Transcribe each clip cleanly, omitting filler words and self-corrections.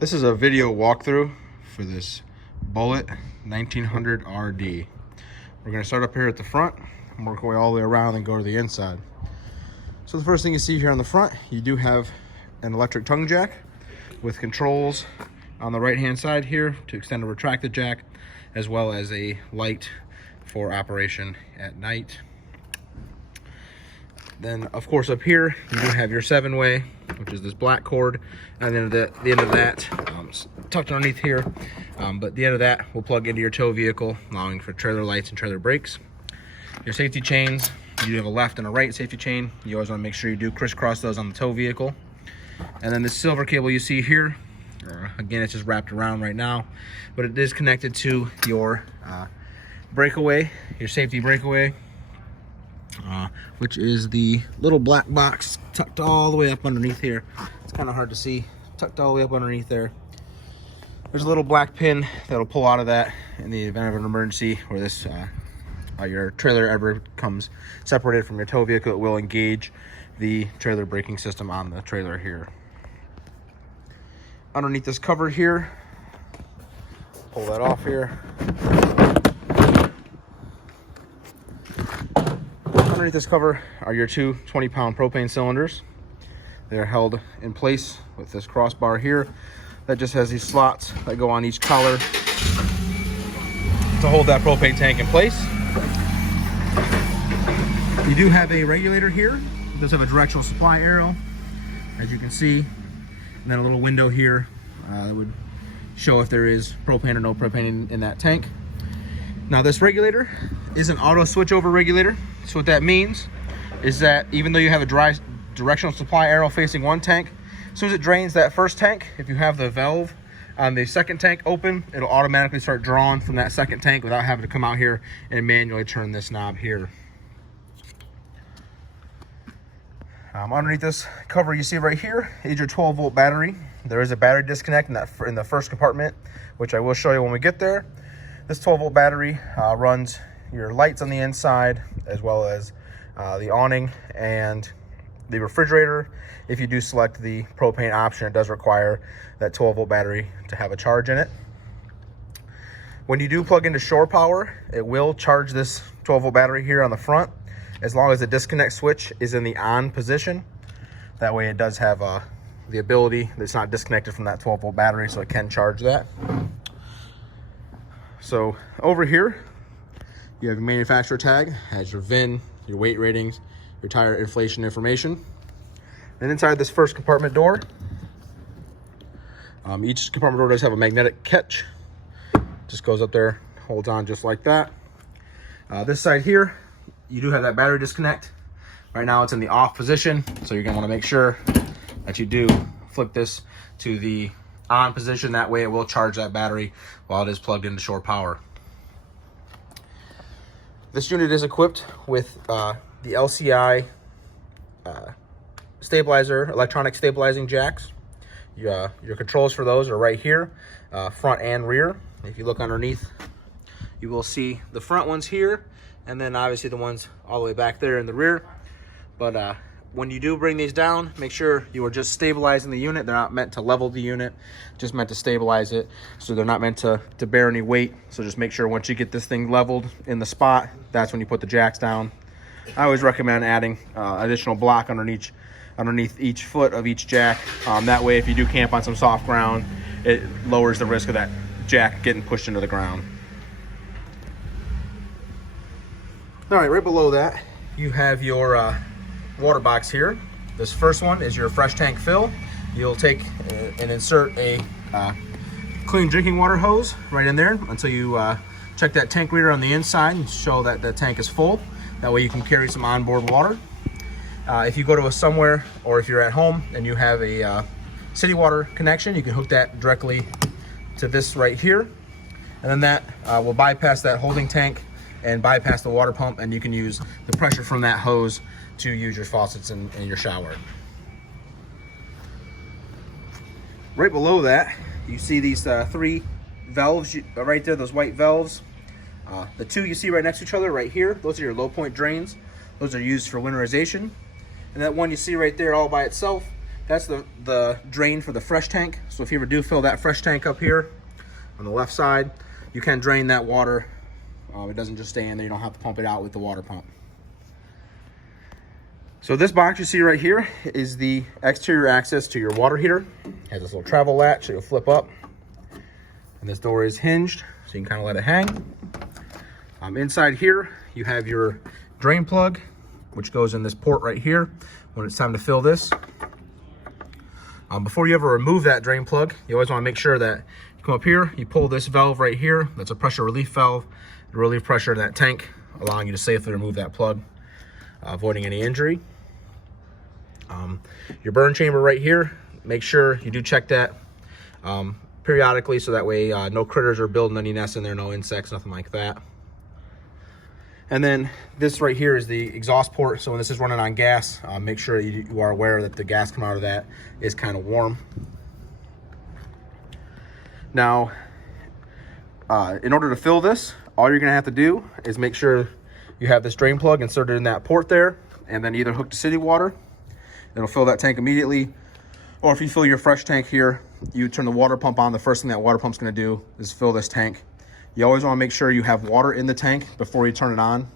This is a video walkthrough for this Bullet 1900 RD. We're going to start up here at the front and work our way all the way around and go to the inside. So the first thing you see here on the front, you do have an electric tongue jack with controls on the right hand side here to extend or retract the jack, as well as a light for operation at night. Then of course up here you do have your 7-way, which is this black cord, and then the end of that tucked underneath here, but the end of that will plug into your tow vehicle, allowing for trailer lights and trailer brakes. Your safety chains, you have a left and a right safety chain. You always want to make sure you do crisscross those on the tow vehicle. And then the silver cable you see here, again, it's just wrapped around right now, but it is connected to your breakaway, your safety breakaway, which is the little black box tucked all the way up underneath here. It's kind of hard to see, tucked all the way up underneath there. There's a little black pin that'll pull out of that in the event of an emergency, or this your trailer ever comes separated from your tow vehicle. It will engage the trailer braking system on the trailer here. Underneath this cover here, pull that off here. Underneath this cover are your two 20-pound propane cylinders. They are held in place with this crossbar here that just has these slots that go on each collar to hold that propane tank in place. You do have a regulator here. It does have a directional supply arrow, as you can see, and then a little window here that would show if there is propane or no propane in that tank. Now this regulator is an auto switchover regulator. So what that means is that even though you have a directional supply arrow facing one tank, as soon as it drains that first tank, if you have the valve on the second tank open, it'll automatically start drawing from that second tank without having to come out here and manually turn this knob here. Underneath this cover you see right here is your 12-volt battery. There is a battery disconnect in the first compartment, which I will show you when we get there. This 12-volt battery runs your lights on the inside, as well as the awning and the refrigerator. If you do select the propane option, it does require that 12-volt battery to have a charge in it. When you do plug into shore power, it will charge this 12-volt battery here on the front, as long as the disconnect switch is in the on position. That way it does have the ability, it's not disconnected from that 12-volt battery, so it can charge that. So over here, you have your manufacturer tag, has your VIN, your weight ratings, your tire inflation information. And inside this first compartment door, each compartment door does have a magnetic catch. Just goes up there, holds on just like that. This side here, you do have that battery disconnect. Right now it's in the off position, so you're gonna wanna make sure that you do flip this to the on position. That way it will charge that battery while it is plugged into shore power. This unit is equipped with the LCI stabilizer, electronic stabilizing jacks. Your controls for those are right here, front and rear. If you look underneath, you will see the front ones here, and then obviously the ones all the way back there in the rear. But when you do bring these down, make sure you are just stabilizing the unit. They're not meant to level the unit, just meant to stabilize it. So they're not meant to bear any weight. So just make sure once you get this thing leveled in the spot, that's when you put the jacks down. I always recommend adding additional block underneath each foot of each jack. That way, if you do camp on some soft ground, it lowers the risk of that jack getting pushed into the ground. All right, right below that, you have your water box here. This first one is your fresh tank fill. You'll take and insert a clean drinking water hose right in there until you check that tank reader on the inside and show that the tank is full. That way you can carry some onboard water. If you go to somewhere, or if you're at home and you have a city water connection, you can hook that directly to this right here, and then that will bypass that holding tank and bypass the water pump, and you can use the pressure from that hose to use your faucets in your shower. Right below that, you see these 3 valves right there, those white valves. The 2 you see right next to each other right here, those are your low point drains. Those are used for winterization. And that one you see right there all by itself, That's the drain for the fresh tank. So if you ever do fill that fresh tank up here on the left side, you can drain that water. It doesn't just stay in there. You don't have to pump it out with the water pump. So this box you see right here is the exterior access to your water heater. It has this little travel latch that you'll flip up. And this door is hinged, so you can kind of let it hang. Inside here, you have your drain plug, which goes in this port right here when it's time to fill this. Before you ever remove that drain plug, you always want to make sure that you come up here, you pull this valve right here. That's a pressure relief valve to relieve pressure in that tank, allowing you to safely remove that plug, avoiding any injury. Your burn chamber right here, make sure you do check that periodically, so that way no critters are building any nests in there, no insects, nothing like that. And then this right here is the exhaust port. So when this is running on gas, make sure you are aware that the gas coming out of that is kind of warm. Now, in order to fill this, all you're gonna have to do is make sure you have this drain plug inserted in that port there, and then either hook to city water. It'll fill that tank immediately. Or if you fill your fresh tank here, you turn the water pump on. The first thing that water pump's gonna do is fill this tank. You always wanna make sure you have water in the tank before you turn it on.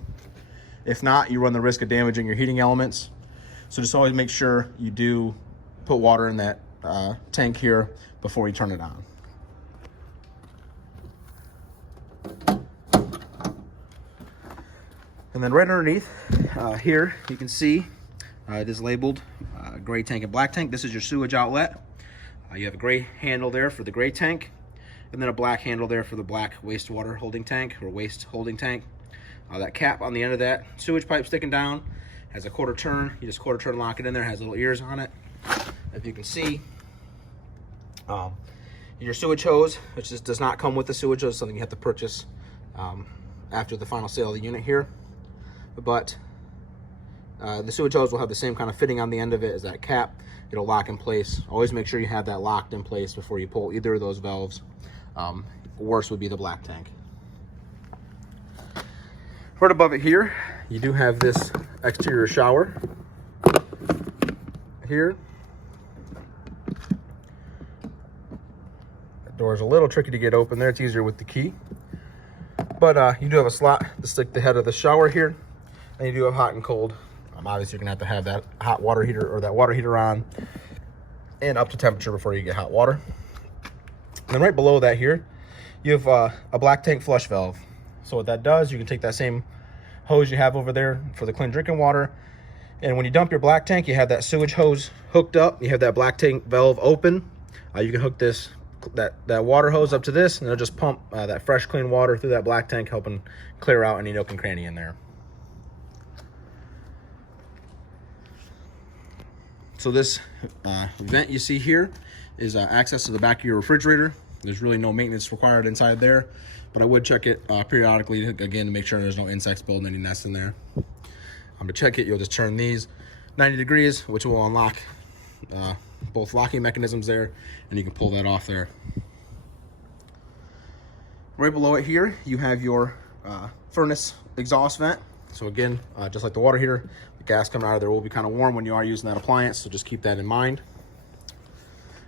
If not, you run the risk of damaging your heating elements. So just always make sure you do put water in that tank here before you turn it on. And then right underneath here, you can see it is labeled gray tank and black tank. This is your sewage outlet. You have a gray handle there for the gray tank, and then a black handle there for the black wastewater holding tank or waste holding tank. That cap on the end of that sewage pipe sticking down has a quarter turn. You just quarter turn lock it in there. It has little ears on it. If you can see, your sewage hose, which does not come with the sewage hose, something you have to purchase after the final sale of the unit here. But the sewage hose will have the same kind of fitting on the end of it as that cap. It'll lock in place. Always make sure you have that locked in place before you pull either of those valves. Worst would be the black tank. Right above it here, you do have this exterior shower here. The door is a little tricky to get open there. It's easier with the key. But you do have a slot to stick the head of the shower here. And you do have hot and cold. Obviously, you're gonna have to have that hot water heater or that water heater on and up to temperature before you get hot water. And then right below that here, you have a black tank flush valve. So what that does, you can take that same hose you have over there for the clean drinking water, and when you dump your black tank, you have that sewage hose hooked up. You have that black tank valve open. You can hook that water hose up to this, and it'll just pump that fresh, clean water through that black tank, helping clear out any nook and cranny in there. So this vent you see here is access to the back of your refrigerator. There's really no maintenance required inside there, but I would check it periodically, again, to make sure there's no insects building any nests in there. To check it, you'll just turn these 90 degrees, which will unlock both locking mechanisms there, and you can pull that off there. Right below it here, you have your furnace exhaust vent. So again, just like the water heater, the gas coming out of there will be kind of warm when you are using that appliance, so just keep that in mind.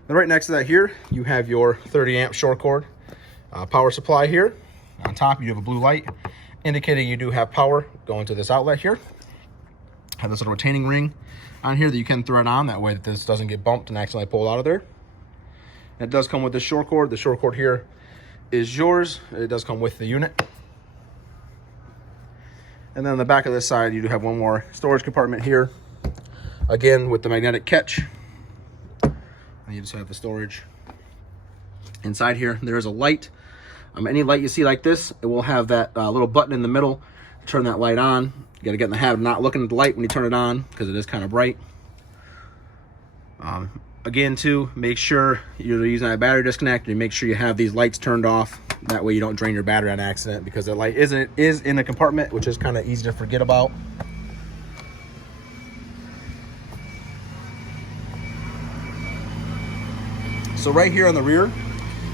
Then right next to that here, you have your 30 amp short cord power supply here. On top, you have a blue light indicating you do have power going to this outlet here. Have this little retaining ring on here that you can thread on, that way that this doesn't get bumped and accidentally pulled out of there. And it does come with this short cord. The short cord here is yours. It does come with the unit. And then on the back of this side, you do have one more storage compartment here. Again, with the magnetic catch. And you just have the storage. Inside here, there is a light. Any light you see like this, it will have that little button in the middle. Turn that light on. You gotta get in the habit of not looking at the light when you turn it on, because it is kind of bright. Again, too, make sure you're using a battery disconnect, and make sure you have these lights turned off. That way you don't drain your battery on accident, because the light is in a compartment, which is kind of easy to forget about. So right here on the rear,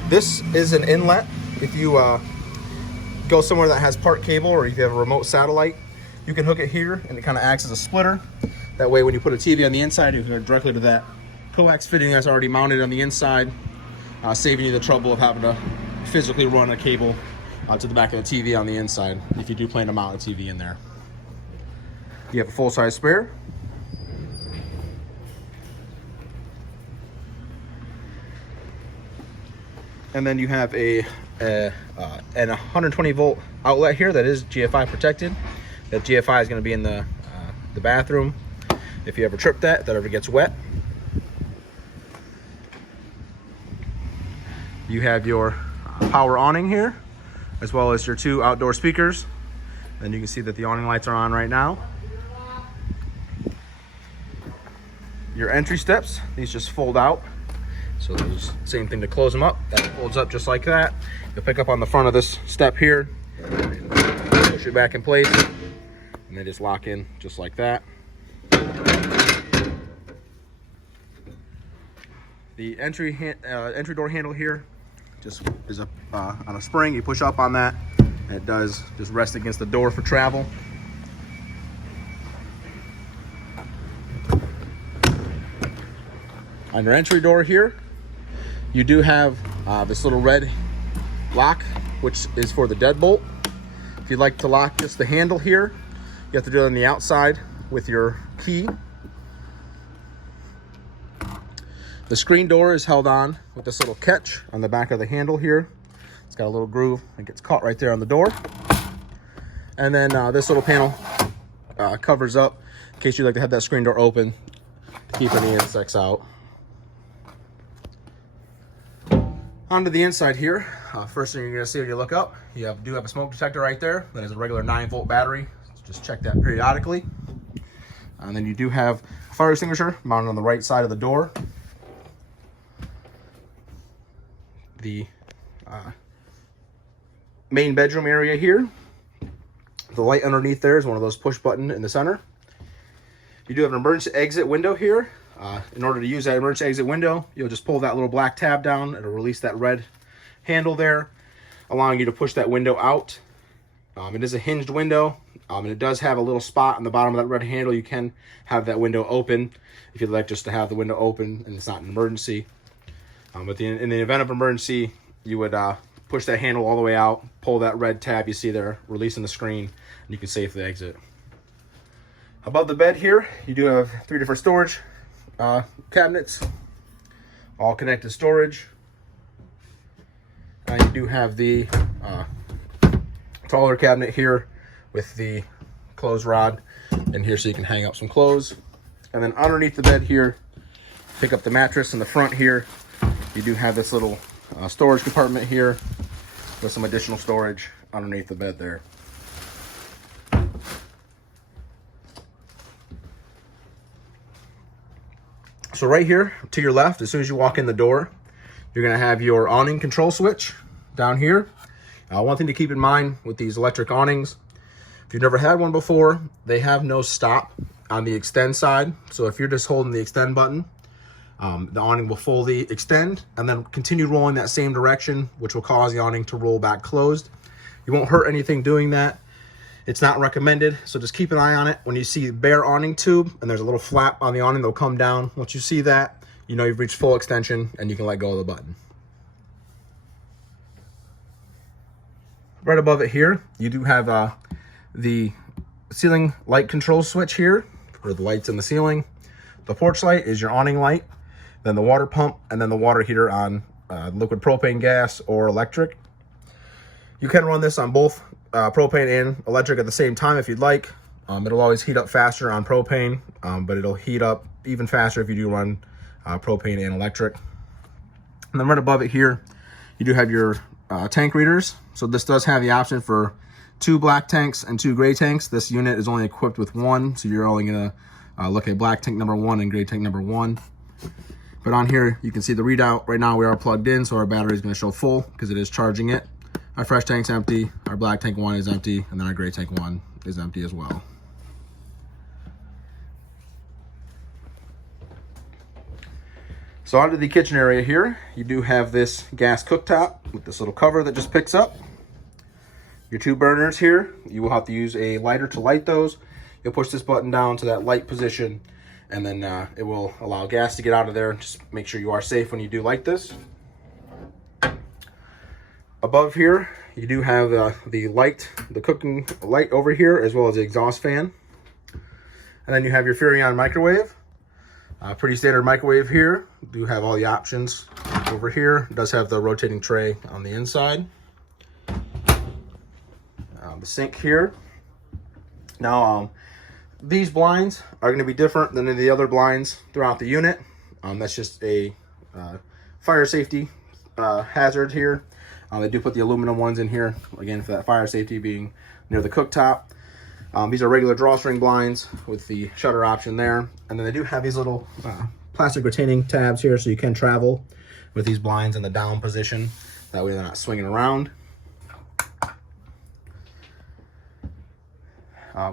this is an inlet. If you go somewhere that has part cable, or if you have a remote satellite, you can hook it here, and it kind of acts as a splitter. That way when you put a TV on the inside, you can go directly to that coax fitting that's already mounted on the inside, saving you the trouble of having to physically run a cable to the back of the TV on the inside if you do plan to mount a TV in there. You have a full-size spare. And then you have an 120 volt outlet here that is GFI protected. That GFI is going to be in the bathroom. If you ever trip that, if that ever gets wet. You have your power awning here, as well as your 2 outdoor speakers. And you can see that the awning lights are on right now. Your entry steps, these just fold out. So there's same thing to close them up. That folds up just like that. You'll pick up on the front of this step here, and push it back in place, and then just lock in just like that. The entry door handle here just is on a spring. You push up on that, and it does just rest against the door for travel. On your entry door here, you do have this little red lock, which is for the deadbolt. If you'd like to lock just the handle here, you have to do it on the outside with your key. The screen door is held on with this little catch on the back of the handle here. It's got a little groove that gets caught right there on the door. And then this little panel covers up in case you'd like to have that screen door open to keep any insects out. Onto the inside here, first thing you're going to see when you look up, you do have a smoke detector right there. That is a regular 9-volt battery. So just check that periodically. And then you do have a fire extinguisher mounted on the right side of the door. The main bedroom area here, the light underneath there is one of those push button in the center. You do have an emergency exit window here. In order to use that emergency exit window, you'll just pull that little black tab down. It'll release that red handle there, allowing you to push that window out. It is a hinged window, and it does have a little spot on the bottom of that red handle. You can have that window open if you'd like just to have the window open and it's not an emergency. But in the event of emergency, you would push that handle all the way out, pull that red tab you see there, releasing the screen, and you can safely exit. Above the bed here, you do have 3 different storage cabinets, all connected storage. You do have the taller cabinet here with the clothes rod in here so you can hang up some clothes. And then underneath the bed here, pick up the mattress in the front here. You do have this little storage compartment here with some additional storage underneath the bed there. So right here to your left, as soon as you walk in the door, you're going to have your awning control switch down here. One thing to keep in mind with these electric awnings, if you've never had one before, they have no stop on the extend side. So if you're just holding the extend button, the awning will fully extend and then continue rolling that same direction, which will cause the awning to roll back closed. You won't hurt anything doing that. It's not recommended, so just keep an eye on it. When you see bare awning tube and there's a little flap on the awning, they'll come down. Once you see that, you know you've reached full extension and you can let go of the button. Right above it here, you do have the ceiling light control switch here for the lights in the ceiling. The porch light is your awning light, then the water pump, and then the water heater on liquid propane gas or electric. You can run this on both propane and electric at the same time if you'd like. It'll always heat up faster on propane, but it'll heat up even faster if you do run propane and electric. And then right above it here, you do have your tank readers. So this does have the option for 2 black tanks and 2 gray tanks. This unit is only equipped with 1, so you're only gonna look at black tank number 1 and gray tank number 1. But on here, you can see the readout. Right now we are plugged in, so our battery is gonna show full because it is charging it. Our fresh tank's empty, our black tank 1 is empty, and then our gray tank 1 is empty as well. So onto the kitchen area here, you do have this gas cooktop with this little cover that just picks up. Your 2 burners here, you will have to use a lighter to light those. You'll push this button down to that light position, and then it will allow gas to get out of there. Just make sure you are safe when you do light this. Above here, you do have the cooking light over here, as well as the exhaust fan. And then you have your Furrion microwave. Pretty standard microwave here. Do have all the options over here. It does have the rotating tray on the inside. The sink here. Now, these blinds are going to be different than the other blinds throughout the unit. That's just a fire safety hazard here. They do put the aluminum ones in here, again, for that fire safety, being near the cooktop. These are regular drawstring blinds with the shutter option there. And then they do have these little plastic retaining tabs here, so you can travel with these blinds in the down position. That way they're not swinging around.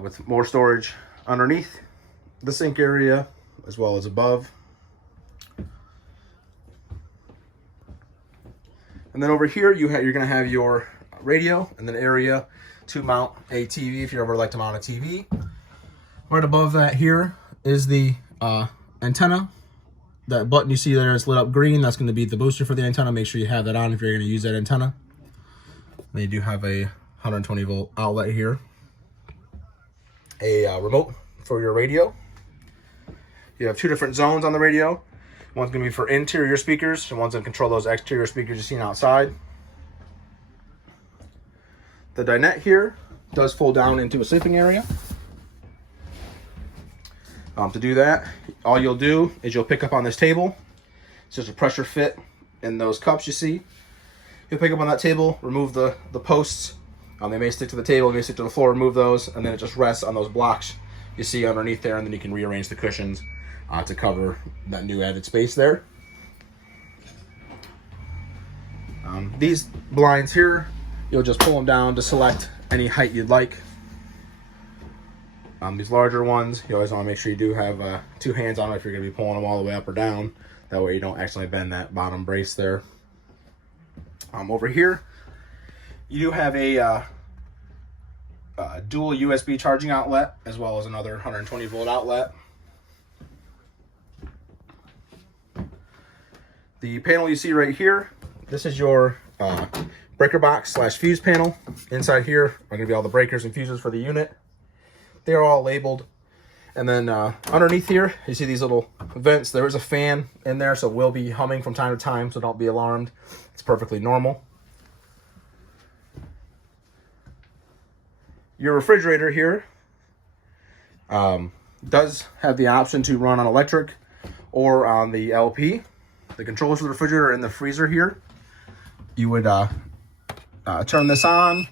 With more storage underneath the sink area, as well as above. And then over here, you're going to have your radio and then area to mount a TV if you ever like to mount a TV. Right above that here is the antenna. That button you see there is lit up green. That's going to be the booster for the antenna. Make sure you have that on if you're going to use that antenna. They do have a 120 volt outlet here. A remote for your radio. You have two different zones on the radio. One's going to be for interior speakers, and one's going to control those exterior speakers you're seeing outside. The dinette here does fold down into a sleeping area. To do that, all you'll do is you'll pick up on this table. It's just a pressure fit in those cups you see. You'll pick up on that table, remove the posts. They may stick to the table, they may stick to the floor, remove those, and then it just rests on those blocks you see underneath there, and then you can rearrange the cushions to cover that new added space there. These blinds here, you'll just pull them down to select any height you'd like. These larger ones, you always want to make sure you do have two hands on it if you're going to be pulling them all the way up or down. That way you don't accidentally bend that bottom brace there. Over here, you do have a dual USB charging outlet, as well as another 120 volt outlet. The panel you see right here, this is your breaker box / fuse panel. Inside here are going to be all the breakers and fuses for the unit. They are all labeled. And then underneath here, you see these little vents. There is a fan in there, so it will be humming from time to time, so don't be alarmed. It's perfectly normal. Your refrigerator here does have the option to run on electric or on the LP. The controls for the refrigerator are in the freezer here. You would turn this on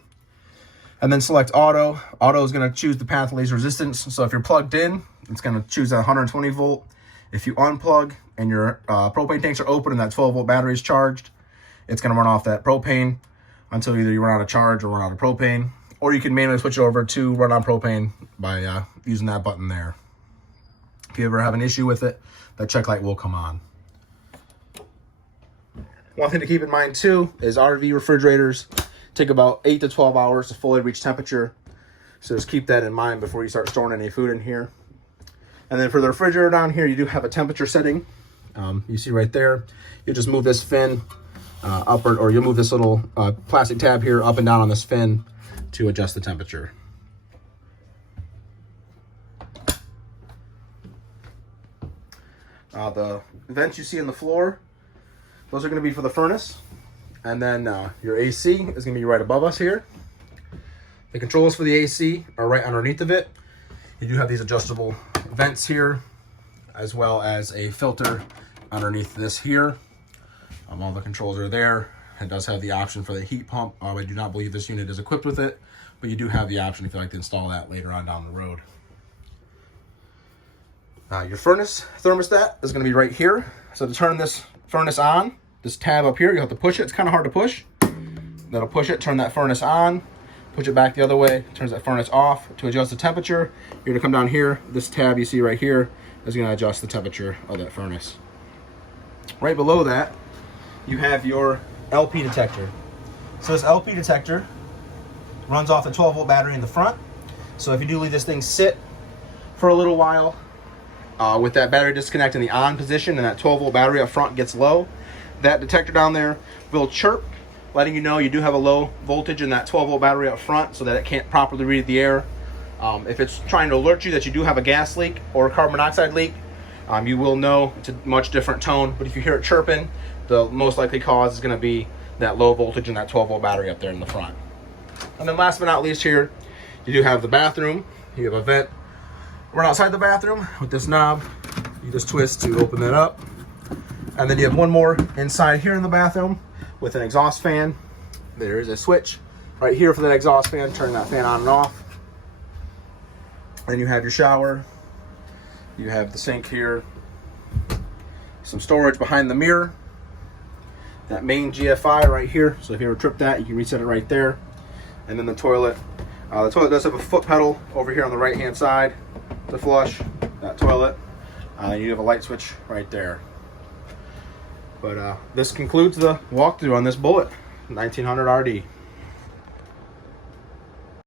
and then select auto. Auto is going to choose the path least resistance. So if you're plugged in, it's going to choose that 120 volt. If you unplug and your propane tanks are open and that 12 volt battery is charged, it's going to run off that propane until either you run out of charge or run out of propane. Or you can manually switch it over to run on propane by using that button there. If you ever have an issue with it, that check light will come on. One thing to keep in mind too is RV refrigerators take about 8 to 12 hours to fully reach temperature. So just keep that in mind before you start storing any food in here. And then for the refrigerator down here, you do have a temperature setting. You see right there, you just move this fin up, or you'll move this little plastic tab here up and down on this fin to adjust the temperature. The vents you see in the floor, those are going to be for the furnace. And then your AC is going to be right above us here. The controls for the AC are right underneath of it. You do have these adjustable vents here, as well as a filter underneath this here. All the controls are there. It does have the option for the heat pump. I do not believe this unit is equipped with it, but you do have the option if you'd like to install that later on down the road. Your furnace thermostat is going to be right here. So to turn this furnace on, this tab up here, you have to push it. It's kind of hard to push. That'll push it, turn that furnace on, push it back the other way, turns that furnace off. To adjust the temperature, you're going to come down here. This tab you see right here is going to adjust the temperature of that furnace. Right below that, you have your LP detector. So this LP detector runs off the 12 volt battery in the front. So if you do leave this thing sit for a little while, with that battery disconnect in the on position and that 12 volt battery up front gets low, that detector down there will chirp, letting you know you do have a low voltage in that 12 volt battery up front so that it can't properly read the air. If it's trying to alert you that you do have a gas leak or a carbon monoxide leak, you will know it's a much different tone. But if you hear it chirping, the most likely cause is going to be that low voltage in that 12 volt battery up there in the front. And then last but not least here, you do have the bathroom. You have a vent right outside the bathroom with this knob. You just twist to open that up. And then you have one more inside here in the bathroom with an exhaust fan. There is a switch right here for that exhaust fan. Turn that fan on and off. Then you have your shower. You have the sink here. Some storage behind the mirror. That main GFI right here. So if you ever trip that, you can reset it right there. And then the toilet. The toilet does have a foot pedal over here on the right hand side to flush that toilet. You have a light switch right there. But this concludes the walkthrough on this Bullet 1900 RD.